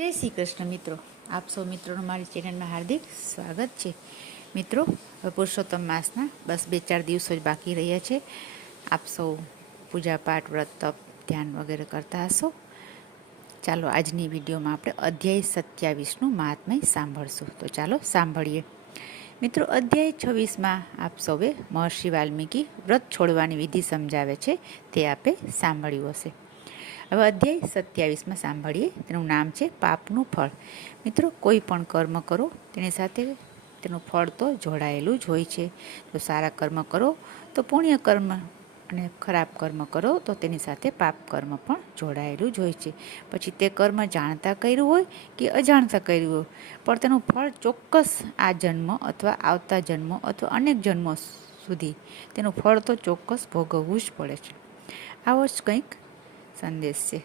જય શ્રી કૃષ્ણ મિત્રો, આપ સૌ મિત્રોનું મારી ચેનલમાં હાર્દિક સ્વાગત છે. મિત્રો, પુરુષોત્તમ માસના બસ 2-4 દિવસો જ બાકી રહ્યા છે. આપ સૌ પૂજાપાઠ, વ્રત, તપ, ધ્યાન વગેરે કરતા હશો. ચાલો આજની વિડીયોમાં આપણે અધ્યાય 27નું મહાત્મય સાંભળશું. તો ચાલો સાંભળીએ. મિત્રો, અધ્યાય 26માં આપ સૌએ મહર્ષિ વાલ્મીકી વ્રત છોડવાની વિધિ સમજાવે છે તે આપે સાંભળ્યું હશે. હવે અધ્યાય 27માં સાંભળીએ. તેનું નામ છે પાપનું ફળ. મિત્રો, કોઈ પણ કર્મ કરો તેની સાથે તેનું ફળ તો જોડાયેલું જ હોય છે. જો સારા કર્મ કરો તો પુણ્ય કર્મ, અને ખરાબ કર્મ કરો તો તેની સાથે પાપ કર્મ પણ જોડાયેલું જ હોય છે. પછી તે કર્મ જાણતા કર્યું હોય કે અજાણતા કર્યું હોય, પણ તેનું ફળ ચોક્કસ આ જન્મ અથવા આવતા જન્મો અથવા અનેક જન્મો સુધી તેનું ફળ તો ચોક્કસ ભોગવવું જ પડે છે. આવો જ કંઈક સંદેશ છે.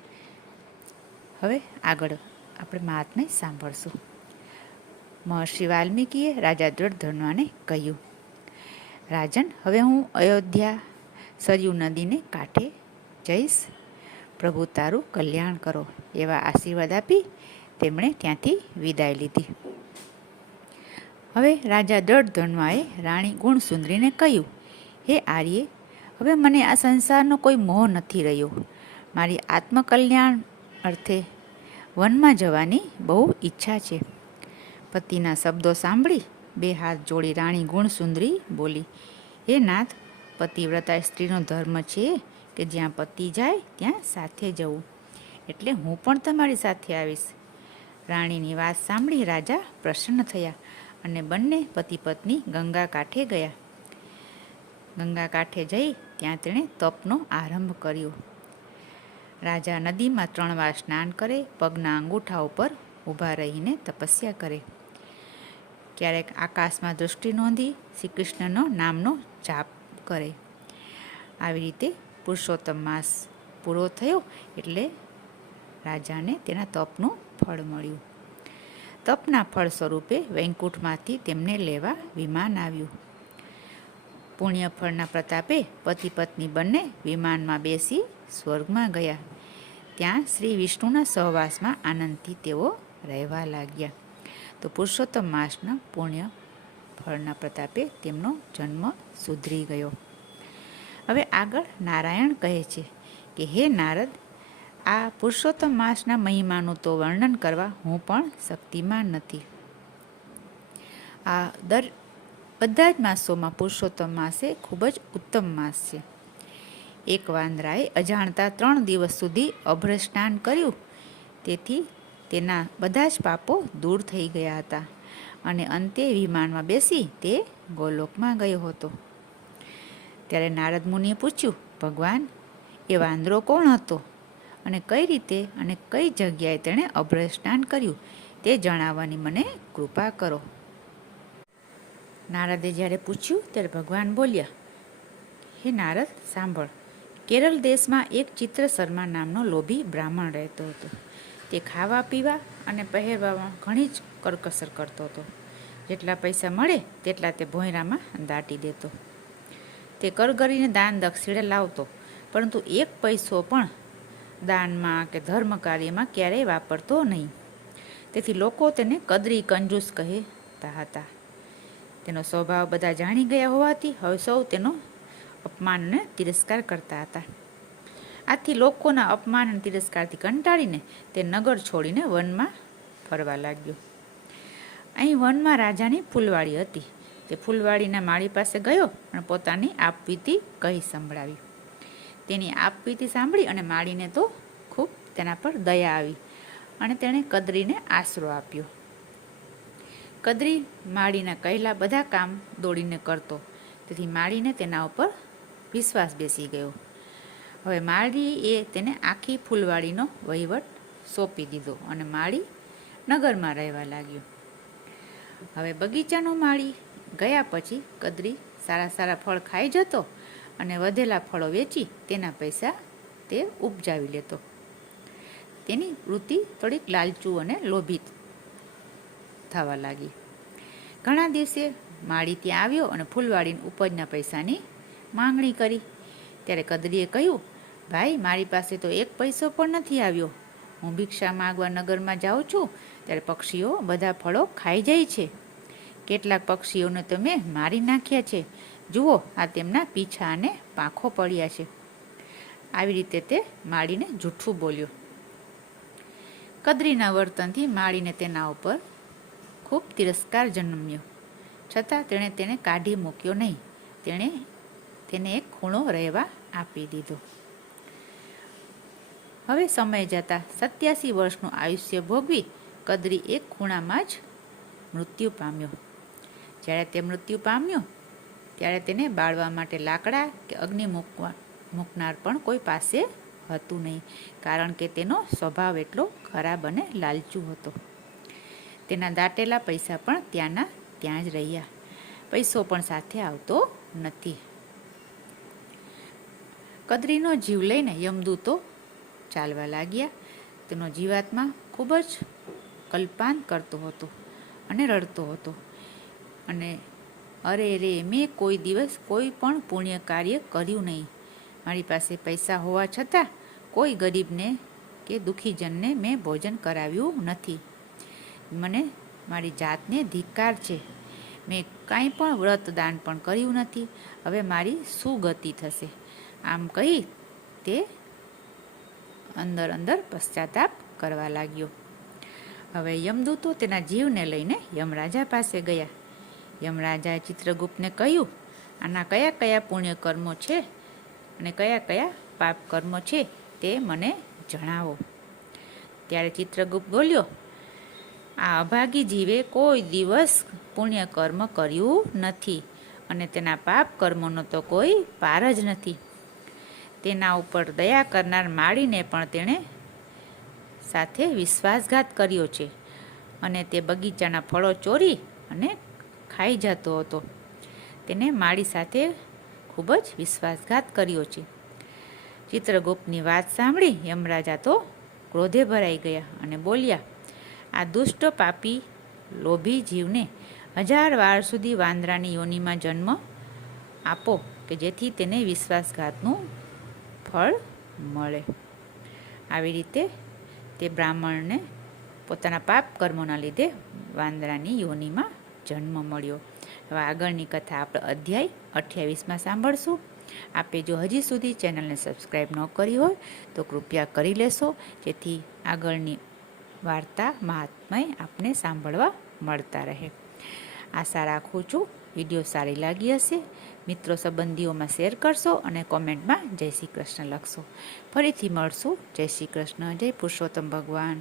હવે આગળ આપણે મહાત્મય સાંભળશું. મહર્ષિ વાલ્મીકીએ રાજા દ્રુપદધનવાને કહ્યું, રાજન, હવે હું અયોધ્યા સરયુ નદીને કાંઠે જઈશ. પ્રભુ તારું કલ્યાણ કરો, એવા આશીર્વાદ આપી તેમણે ત્યાંથી વિદાય લીધી. હવે રાજા દ્રુપદધનવાએ રાણી ગુણસુંદરીને કહ્યું, હે આર્યે, હવે મને આ સંસારનો કોઈ મોહ નથી રહ્યો. મારી આત્મકલ્યાણ અર્થે વનમાં જવાની બહુ ઈચ્છા છે. પતિના શબ્દો સાંભળી 2 હાથ જોડી રાણી ગુણસુંદરી બોલી, હે નાથ, પતિવ્રતા સ્ત્રીનો ધર્મ છે કે જ્યાં પતિ જાય ત્યાં સાથે જવું, એટલે હું પણ તમારી સાથે આવીશ. રાણીની વાત સાંભળી રાજા પ્રસન્ન થયા અને બંને પતિ પત્ની ગંગા કાંઠે ગયા. ગંગા કાંઠે જઈ ત્યાં તેણે તપનો આરંભ કર્યો. રાજા નદીમાં 3 વાર સ્નાન કરે, પગના અંગૂઠા ઉપર ઊભા રહીને તપસ્યા કરે. ક્યારેક આકાશમાં દૃષ્ટિ નોંધી શ્રી કૃષ્ણનો નામનો જાપ કરે. આવી રીતે પુરુષોત્તમ માસ પૂરો થયો એટલે રાજાને તેના તપનું ફળ મળ્યું. તપના ફળ સ્વરૂપે વૈકુંઠમાંથી તેમને લેવા વિમાન આવ્યું. પુણ્ય ફળના પ્રતાપે પતિ પત્ની બંને વિમાનમાં બેસી સ્વર્ગમાં ગયા. ત્યાં શ્રી વિષ્ણુના સહવાસમાં આનંદથી તેઓ રહેવા લાગ્યા. તો પુરુષોત્તમ માસના પુણ્ય ફળના પ્રતાપે તેમનો જન્મ સુધરી ગયો. હવે આગળ નારાયણ કહે છે કે, હે નારદ, આ પુરુષોત્તમ માસના મહિમાનું તો વર્ણન કરવા હું પણ શક્તિમાન નથી. આ બધા જ માસોમાં પુરુષોત્તમ માસ એ ખૂબ જ ઉત્તમ માસ છે. એક વાંદરાએ અજાણતા 3 દિવસ સુધી અભ્ર સ્નાન કર્યું, તેથી તેના બધા જ પાપો દૂર થઈ ગયા હતા અને અંતે વિમાનમાં બેસી તે ગોલોકમાં ગયો હતો. ત્યારે નારદ મુનિએ પૂછ્યું, ભગવાન, એ વાંદરો કોણ હતો અને કઈ રીતે અને કઈ જગ્યાએ તેણે અભ્ર સ્નાન કર્યું તે જણાવવાની મને કૃપા કરો. નારદે જ્યારે પૂછ્યું ત્યારે ભગવાન બોલ્યા, હે નારદ, સાંભળ. કેરળ દેશમાં એક ચિત્ર શર્મા નામનો લોભી બ્રાહ્મણ રહેતો હતો. તે ખાવા પીવા અને પહેરવામાં ઘણી જ કરકસર કરતો હતો. જેટલા પૈસા મળે તેટલા તે ભોંયરામાં દાટી દેતો. તે કરગરીને દાન દક્ષિણા લાવતો, પરંતુ 1 પૈસો પણ દાનમાં કે ધર્મ કાર્યમાં ક્યારેય વાપરતો નહીં. તેથી લોકો તેને કદરી કંજૂસ કહેતા હતા. તેનો સ્વભાવ બધા જાણી ગયા હોવાથી હવે સૌ તેનો અપમાન અને તિરસ્કાર કરતા હતા. આથી લોકોના અપમાન અને તિરસ્કારથી કંટાળીને તે નગર છોડીને વનમાં ફરવા લાગ્યો. અહીં વનમાં રાજાની ફૂલવાડી હતી. તે ફૂલવાડીના માળી પાસે ગયો અને પોતાની આપવીતી કહી સંભળાવી. તેની આપવીતી સાંભળી અને માળીને તો ખૂબ તેના પર દયા આવી અને તેણે કદરીને આશરો આપ્યો. કદરી માળીના કહેલા બધા કામ દોડીને કરતો, તેથી માળીને તેના ઉપર વિશ્વાસ બેસી ગયો. હવે માળીએ તેને આખી ફૂલવાડીનો વહીવટ સોંપી દીધો અને માળી નગરમાં રહેવા લાગ્યો. હવે બગીચાનો માળી ગયા પછી કદરી સારા ફળ ખાઈ જતો અને વધેલા ફળો વેચી તેના પૈસા તે ઉપજાવી લેતો. તેની વૃત્તિ થોડીક લાલચુ અને લોભી થવા લાગી. ઘણા દિવસે માળી ત્યાં આવ્યો અને ફૂલવાડીની ઉપજના પૈસાની માંગણી કરી. ત્યારે કદરીએ કહ્યું, ભાઈ, મારી પાસે તો 1 પૈસો પણ નથી આવ્યો હું ભિક્ષા માગવા નગરમાં જાઉં છું ત્યારે પક્ષીઓ બધા ફળો ખાઈ જાય છે. કેટલાક પક્ષીઓને તો મેં મારી નાખ્યા છે. જુઓ, આ તેમના પીછા અને પાંખો પડ્યા છે. આવી રીતે તે માળીને જૂઠું બોલ્યો. કદરીના વર્તનથી માળીને તેના ઉપર ખૂબ તિરસ્કાર જન્મ્યો. છતાં તેણે તેને કાઢી મૂક્યો નહીં. તેણે તેને એક ખૂણો રહેવા આપી દીધો. હવે સમય જતાં 87 વર્ષનું આયુષ્ય ભોગવી કદરી એક ખૂણામાં જ મૃત્યુ પામ્યો. જ્યારે તે મૃત્યુ પામ્યો ત્યારે તેને બાળવા માટે લાકડા કે અગ્નિ મૂકનાર પણ કોઈ પાસે હતું નહીં, કારણ કે તેનો સ્વભાવ એટલો ખરાબ અને લાલચુ હતો. તેના દાટેલા પૈસા પણ ત્યાંના ત્યાં જ રહ્યા. પૈસો પણ સાથે આવતો નથી. કદરીનો જીવ લઈને યમદૂતો ચાલવા લાગ્યા. તેનો જીવાત્મા ખૂબ જ કલ્પાંત કરતો હતો અને રડતો હતો અને અરે રે, મેં કોઈ દિવસ કોઈ પણ પુણ્ય કાર્ય કર્યું નહીં. મારી પાસે પૈસા હોવા છતાં કોઈ ગરીબને કે દુઃખીજનને મેં ભોજન કરાવ્યું નથી. મને મારી જાતને ધિક્કાર છે. મેં કાંઈ પણ વ્રત દાન પણ કર્યું નથી. હવે મારી શું ગતિ થશે? આમ કહી તે અંદર અંદર પશ્ચાતાપ કરવા લાગ્યો. હવે યમદૂતો તેના જીવને લઈને યમરાજા પાસે ગયા. યમરાજાએ ચિત્રગુપ્તને કહ્યું, આના કયા કયા પુણ્ય કર્મો છે અને કયા કયા પાપ કર્મો છે તે મને જણાવો. ત્યારે ચિત્રગુપ્ત બોલ્યો, આ અભાગી જીવે કોઈ દિવસ પુણ્ય કર્મ કર્યું નથી અને તેના પાપ કર્મોનો તો કોઈ પાર જ નથી. તેના ઉપર દયા કરનાર માળીને પણ તેણે સાથે વિશ્વાસઘાત કર્યો છે અને તે બગીચાના ફળો ચોરી અને ખાઈ જતો હતો. તેને માળી સાથે ખૂબ જ વિશ્વાસઘાત કર્યો છે. ચિત્રગુપ્તની વાત સાંભળી યમરાજા તો ક્રોધે ભરાઈ ગયા અને બોલ્યા, આ દુષ્ટ પાપી લોભી જીવને 1000 વાર સુધી વાંદરાની યોનિમાં જન્મ આપો કે જેથી તેને વિશ્વાસઘાતનું ફળ મળે. આવી રીતે તે બ્રાહ્મણને પોતાના પાપ કર્મોના લીધે વાંદરાની યોનિમાં જન્મ મળ્યો. હવે આગળની કથા આપણે અધ્યાય 28માં સાંભળશું. આપે જો હજી સુધી ચેનલને સબસ્ક્રાઈબ ન કરી હોય તો કૃપયા કરી લેશો, જેથી આગળની વાર્તા મહાત્મય આપને સાંભળવા મળતા રહે. આશા રાખું છું વિડીયો સારી લાગી હશે. મિત્રો સંબંધીઓમાં શેર કરશો અને કોમેન્ટમાં જય શ્રી કૃષ્ણ લખશો. ફરીથી મળશું. જય શ્રી કૃષ્ણ. જય પુરુષોત્તમ ભગવાન.